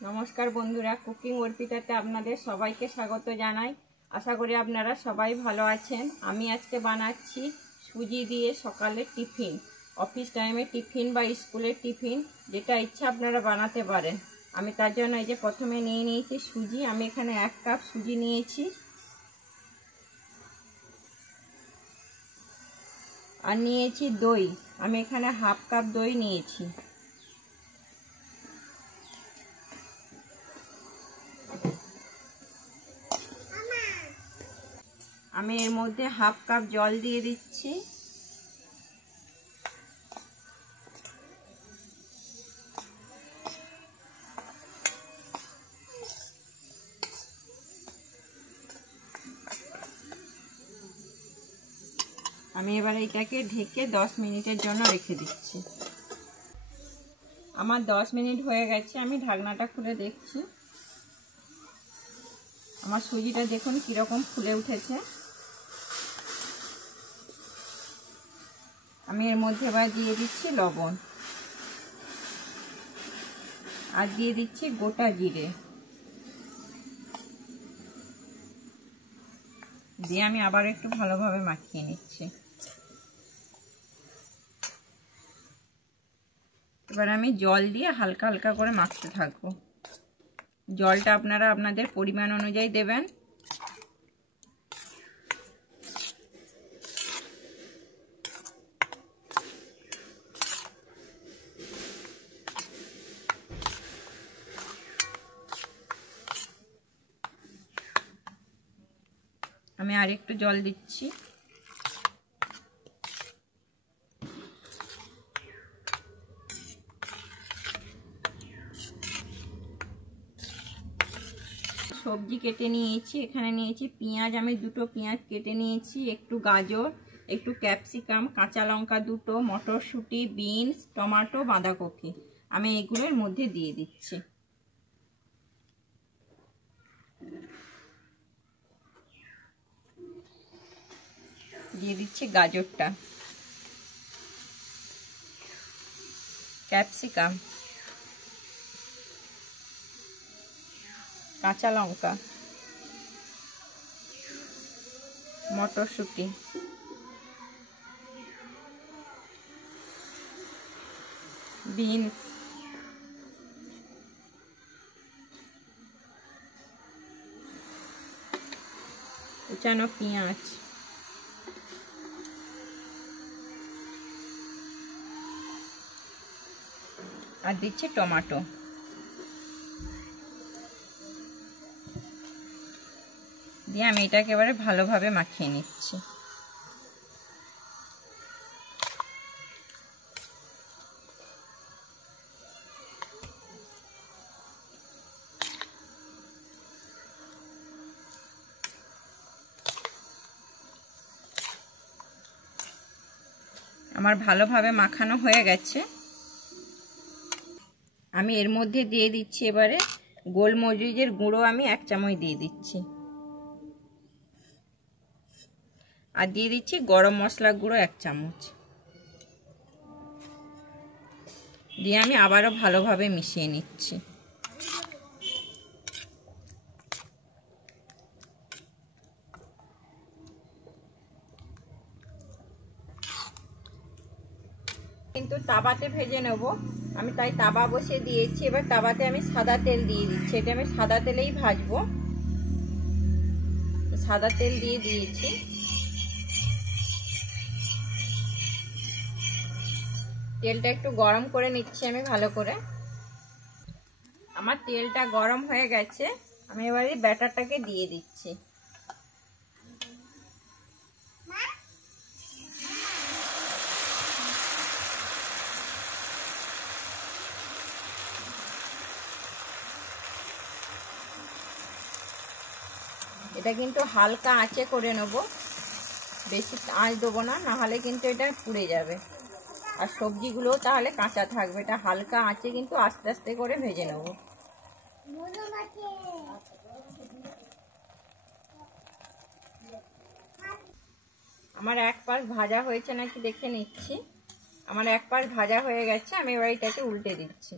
নমস্কার বন্ধুরা, কুকিং অর্পিতাতে আপনাদের সবাইকে স্বাগত জানাই। আশা করি আপনারা সবাই ভালো আছেন। আমি আজকে বানাচ্ছি সুজি দিয়ে সকালের টিফিন, অফিস টাইমে টিফিন বা স্কুলের টিফিন, যেটা ইচ্ছা আপনারা বানাতে পারেন। আমি তার জন্য এই যে প্রথমে নিয়ে নিয়েছি সুজি। আমি এখানে 1 কাপ সুজি নিয়েছি, আর নিয়েছি দই। আমি এখানে 1/2 কাপ দই নিয়েছি। আমি এর মধ্যে 1/2 কাপ জল দিয়ে দিচ্ছি। আমি এবার এটাকে ঢেকে 10 মিনিটের জন্য রেখে দিচ্ছি। আমার 10 মিনিট হয়ে গেছে। আমি ঢাকনাটা খুলে দেখছি। আমার সুজিটা দেখুন কিরকম ফুলে উঠেছে। আমি এর মধ্যে এবার দিয়ে দিচ্ছি লবণ, আর দিয়ে দিচ্ছি গোটা জিরে। দিয়ে আমি আবার একটু ভালোভাবে মাখিয়ে নিচ্ছি। এবার আমি জল দিয়ে হালকা হালকা করে মাখতে থাকবো। জলটা আপনারা আপনাদের পরিমাণ অনুযায়ী দেবেন। আমি আর একটু জল দিচ্ছি। সবজি কেটে নিয়েছি। এখানে নিয়েছি পেঁয়াজ, আমি 2টো পেঁয়াজ কেটে নিয়েছি, একটু গাজর, একটু ক্যাপসিকাম, কাঁচা লঙ্কা 2টো, মটরশুঁটি, বিনস, টমেটো, বাঁধাকপি। আমি এগুলোর মধ্যে দিয়ে দিচ্ছি। দিয়ে দিচ্ছি গাজরটা, ক্যাপসিকাম, কাঁচা লঙ্কা, মটরশুঁটি, বিনস, কুচানো পেঁয়াজ, আর দিচ্ছি টমেটো। দিয়ে আমি এটাকে এবারে ভালোভাবে মাখিয়ে নিচ্ছি। আমার ভালোভাবে মাখানো হয়ে গেছে। আমি এর মধ্যে দিয়ে দিচ্ছি এবারে গোলমরিচের গুঁড়ো। আমি 1 চামচ দিয়ে দিচ্ছি, আর দিয়ে দিচ্ছি গরম মশলা গুঁড়ো 1 চামচ। দিয়ে আমি আবারও ভালোভাবে মিশিয়ে নিচ্ছি। কিন্তু তাওয়াতে ভেজে নেব, আমি তাই তাওয়া বসিয়ে দিয়েছি। এবার তাওয়াতে আমি সাদা তেল দিয়ে দিচ্ছি। এটা আমি সাদা তেলেই ভাজবো। সাদা তেল দিয়ে দিয়েছি। তেলটা একটু গরম করে নিচ্ছি আমি ভালো করে। আমার তেলটা গরম হয়ে গেছে। আমি এবারে ব্যাটারটাকে দিয়ে দিচ্ছি। এটা কিন্তু হালকা আঁচে করে নেব, বেশি আঁচ দেবো না, নাহলে কিন্তু এটা পুড়ে যাবে, আর সবজিগুলোও তাহলে কাঁচা থাকবে। এটা হালকা আঁচে কিন্তু আস্তে আস্তে করে ভেজে নেব। আমার 1 পাশ ভাজা হয়েছে নাকি দেখে নিচ্ছি। আমার 1 পাশ ভাজা হয়ে গেছে। আমি এবার এটাকে উল্টে দিচ্ছি।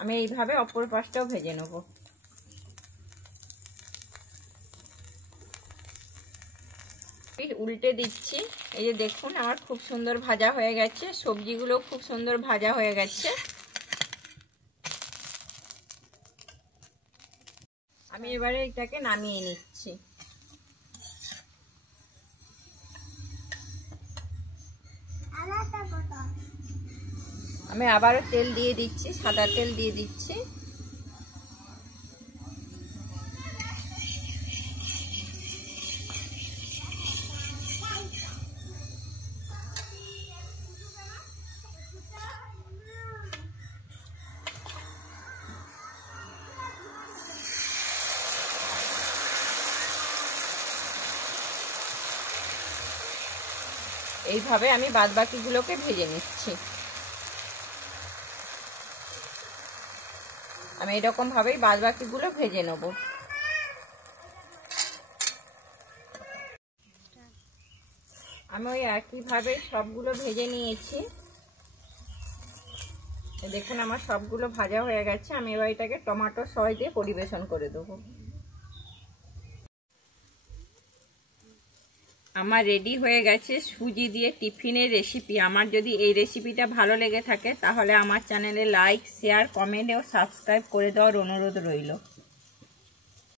আমি এইভাবে অপর পাশটাও ভেজে নেব। উল্টে দিচ্ছি। এই যে দেখুন আমার খুব সুন্দর ভাজা হয়ে গেছে, সবজিগুলো খুব সুন্দর ভাজা হয়ে গেছে। আমি এবারে এটাকে নামিয়ে নিচ্ছি। আমি আবারও তেল দিয়ে দিচ্ছি, সাদা তেল দিয়ে দিচ্ছি। এইভাবে আমি বাদবাকিগুলোকে ভেজে নিচ্ছি। আমি এরকম ভাবেই বাদবাকিগুলো ভেজে নেব। আমি ওই একইভাবে সবগুলো ভেজে নিয়েছি। দেখুন আমার সবগুলো ভাজা হয়ে গেছে। আমি এবার এটাকে টমেটো সস দিয়ে পরিবেশন করে দেবো। আমার রেডি হয়ে গেছে সুজি দিয়ে টিফিনের রেসিপি। আমার যদি এই রেসিপিটা ভালো লেগে থাকে তাহলে আমার চ্যানেলে লাইক, শেয়ার, কমেন্ট ও সাবস্ক্রাইব করে দেওয়ার অনুরোধ রইল।